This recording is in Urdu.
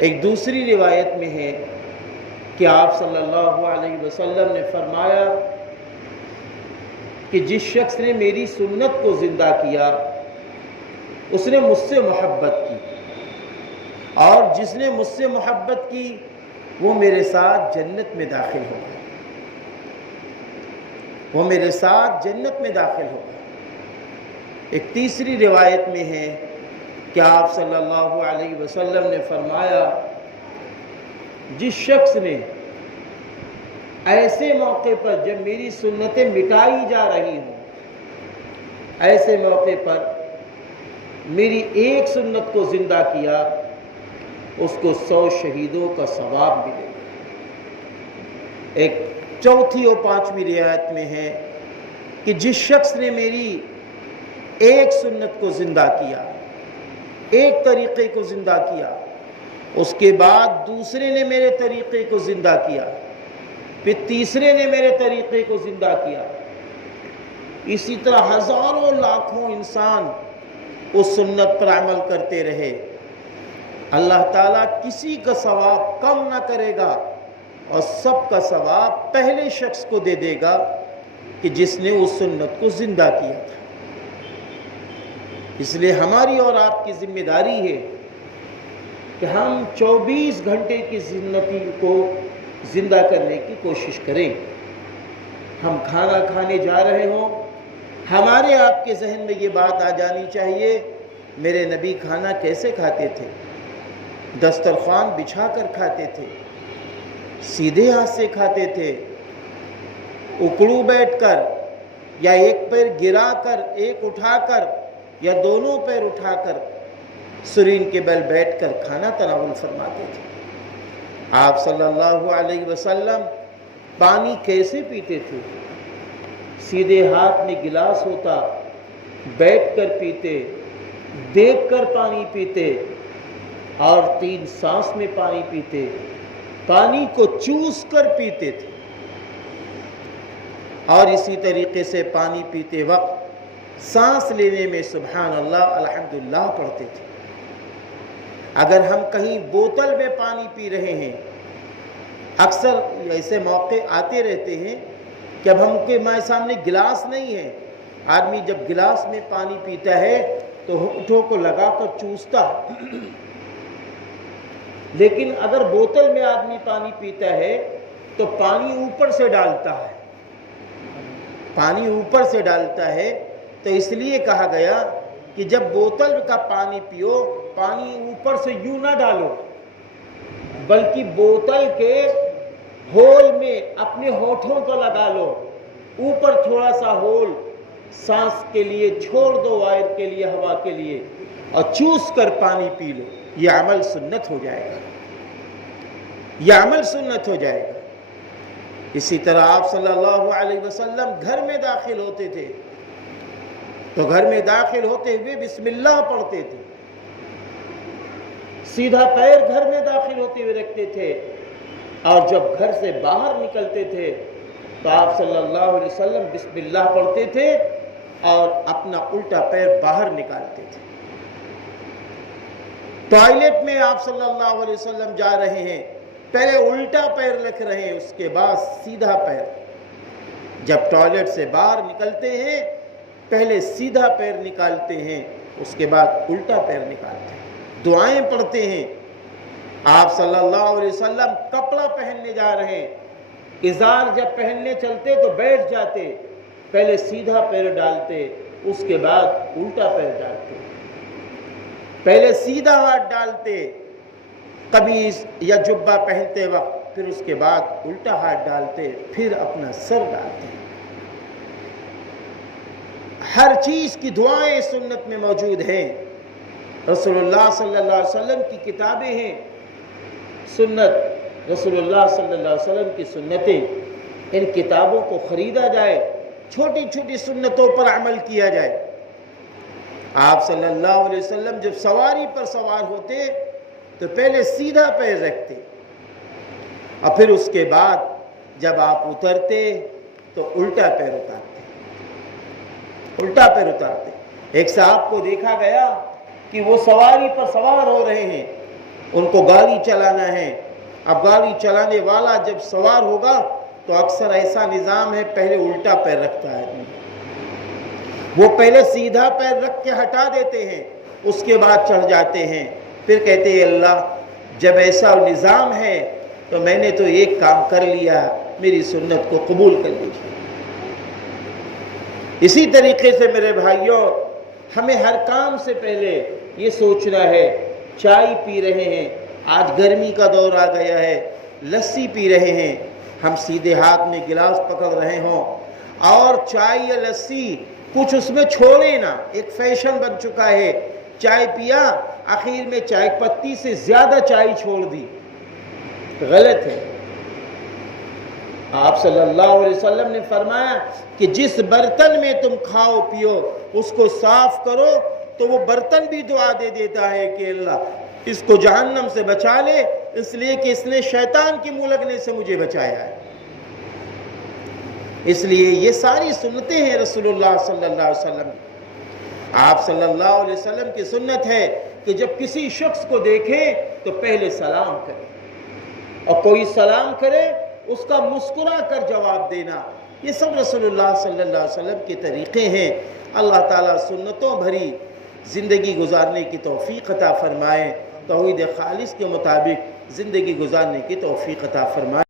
ایک دوسری روایت میں ہے کہ آپ صلی اللہ علیہ وسلم نے فرمایا کہ جس شخص نے میری سنت کو زندہ کیا اس نے مجھ سے محبت کی، اور جس نے مجھ سے محبت کی وہ میرے ساتھ جنت میں داخل ہوگا، وہ میرے ساتھ جنت میں داخل ہوگا۔ ایک تیسری روایت میں ہے کہ آپ صلی اللہ علیہ وسلم نے فرمایا جس شخص نے ایسے موقع پر جب میری سنتیں مٹائی جا رہی ہوں، ایسے موقع پر میری ایک سنت کو زندہ کیا، اس کو 100 شہیدوں کا ثواب ملے گا۔ ایک چوتھی اور پانچویں روایت میں ہے کہ جس شخص نے میری ایک سنت کو زندہ کیا، ایک طریقے کو زندہ کیا، اس کے بعد دوسرے نے میرے طریقے کو زندہ کیا، پھر تیسرے نے میرے طریقے کو زندہ کیا، اسی طرح ہزاروں لاکھوں انسان اس سنت پر عمل کرتے رہے، اللہ تعالیٰ کسی کا ثواب کم نہ کرے گا اور سب کا ثواب پہلے شخص کو دے دے گا کہ جس نے اس سنت کو زندہ کیا تھا۔ اس لیے ہماری اور آپ کی ذمہ داری ہے کہ ہم 24 گھنٹے کی زندگی کو زندہ کرنے کی کوشش کریں۔ ہم کھانا کھانے جا رہے ہوں، ہمارے آپ کے ذہن میں یہ بات آ جانی چاہیے میرے نبی کھانا کیسے کھاتے تھے، دسترخوان بچھا کر کھاتے تھے، سیدھے ہاتھ سے کھاتے تھے، اکڑو بیٹھ کر یا ایک پیر گرا کر ایک اٹھا کر یا دونوں پیر اٹھا کر سرین کے بل بیٹھ کر کھانا تناول فرماتے تھے۔ آپ صلی اللہ علیہ وسلم پانی کیسے پیتے تھے؟ سیدھے ہاتھ میں گلاس ہوتا، بیٹھ کر پیتے، دیکھ کر پانی پیتے، اور 3 سانس میں پانی پیتے، پانی کو چوس کر پیتے تھے، اور اسی طریقے سے پانی پیتے وقت سانس لینے میں سبحان اللہ الحمدللہ پڑھتے تھے۔ اگر ہم کہیں بوتل میں پانی پی رہے ہیں، اکثر ایسے موقع آتے رہتے ہیں کہ اب ہمارے سامنے گلاس نہیں ہے، آدمی جب گلاس میں پانی پیتا ہے تو ہونٹوں کو لگا کر چوستا ہے، لیکن اگر بوتل میں آدمی پانی پیتا ہے تو پانی اوپر سے ڈالتا ہے، پانی اوپر سے ڈالتا ہے۔ تو اس لیے کہا گیا کہ جب بوتل کا پانی پیو، پانی اوپر سے یوں نہ ڈالو، بلکہ بوتل کے ہول میں اپنے ہونٹوں کو لگا لو، اوپر تھوڑا سا ہول سانس کے لیے چھوڑ دو، وائر کے لیے، ہوا کے لیے، اور چوس کر پانی پی لو۔ یہ عمل سنت ہو جائے گا، یہ عمل سنت ہو جائے گا۔ اسی طرح آپ صلی اللہ علیہ وسلم گھر میں داخل ہوتے تھے تو گھر میں داخل ہوتے ہوئے بسم اللہ پڑھتے تھے، سیدھا پیر گھر میں داخل ہوتے ہوئے رکھتے تھے، اور جب گھر سے باہر نکلتے تھے تو آپ صلی اللہ علیہ وسلم بسم اللہ پڑھتے تھے اور اپنا الٹا پیر باہر نکالتے تھے۔ ٹوائلٹ میں آپ صلی اللہ علیہ وسلم جا رہے ہیں، پہلے الٹا پیر رکھ رہے ہیں، اس کے بعد سیدھا پیر۔ جب ٹوائلٹ سے باہر نکلتے ہیں پہلے سیدھا پیر نکالتے ہیں، اس کے بعد الٹا پیر نکالتے ہیں، دعائیں پڑھتے ہیں۔ آپ صلی اللہ علیہ وسلم کپڑا پہننے جا رہے ہیں، ازار جب پہننے چلتے تو بیٹھ جاتے، پہلے سیدھا پیر ڈالتے، اس کے بعد الٹا پیر ڈالتے، پہلے سیدھا ہاتھ ڈالتے قمیص یا جبہ پہنتے وقت، پھر اس کے بعد الٹا ہاتھ ڈالتے، پھر اپنا سر ڈالتے۔ ہر چیز کی دعائیں سنت میں موجود ہیں، رسول اللہ صلی اللہ علیہ وسلم کی کتابیں ہیں، سنت رسول اللہ صلی اللہ علیہ وسلم کی سنتیں، ان کتابوں کو خریدا جائے، چھوٹی چھوٹی سنتوں پر عمل کیا جائے۔ آپ صلی اللہ علیہ وسلم جب سواری پر سوار ہوتے تو پہلے سیدھا پیر رکھتے، اور پھر اس کے بعد جب آپ اترتے تو الٹا پیر اتارتے، الٹا پیر اتارتے۔ ایک صاحب کو دیکھا گیا کہ وہ سواری پر سوار ہو رہے ہیں، ان کو گاڑی چلانا ہے. اب گاڑی چلانے والا جب سوار ہوگا تو اکثر ایسا نظام ہے پہلے الٹا پیر رکھتا ہے. وہ پہلے سیدھا پیر رکھ کے ہٹا دیتے ہیں, اس کے بعد چڑھ جاتے ہیں. پھر کہتے ہیں اللہ جب ایسا نظام ہے تو میں نے تو ایک کام کر لیا, میری سنت کو قبول کر لیجیے. اسی طریقے سے میرے بھائیوں, ہمیں ہر کام سے پہلے یہ سوچنا ہے. چائے پی رہے ہیں, آج گرمی کا دور آ گیا ہے, لسی پی رہے ہیں, ہم سیدھے ہاتھ میں گلاس پکڑ رہے ہوں اور چائے یا لسی کچھ اس میں چھوڑے نا. ایک فیشن بن چکا ہے, چائے پیا آخر میں چائے پتی سے زیادہ چائے چھوڑ دی, غلط ہے. آپ صلی اللہ علیہ وسلم نے فرمایا کہ جس برتن میں تم کھاؤ پیو اس کو صاف کرو, تو وہ برتن بھی دعا دے دیتا ہے کہ اللہ اس کو جہنم سے بچا لے, اس لیے کہ اس نے شیطان کی منہ لگنے سے مجھے بچایا ہے. اس لیے یہ ساری سنتیں ہیں رسول اللہ صلی اللہ علیہ وسلم. آپ صلی اللہ علیہ وسلم کی سنت ہے کہ جب کسی شخص کو دیکھیں تو پہلے سلام کرے, اور کوئی سلام کرے اس کا مسکرا کر جواب دینا. یہ سب رسول اللہ صلی اللہ علیہ وسلم کے طریقے ہیں. اللہ تعالیٰ سنتوں بھری زندگی گزارنے کی توفیق عطا فرمائے, توحید خالص کے مطابق زندگی گزارنے کی توفیق عطا فرمائے.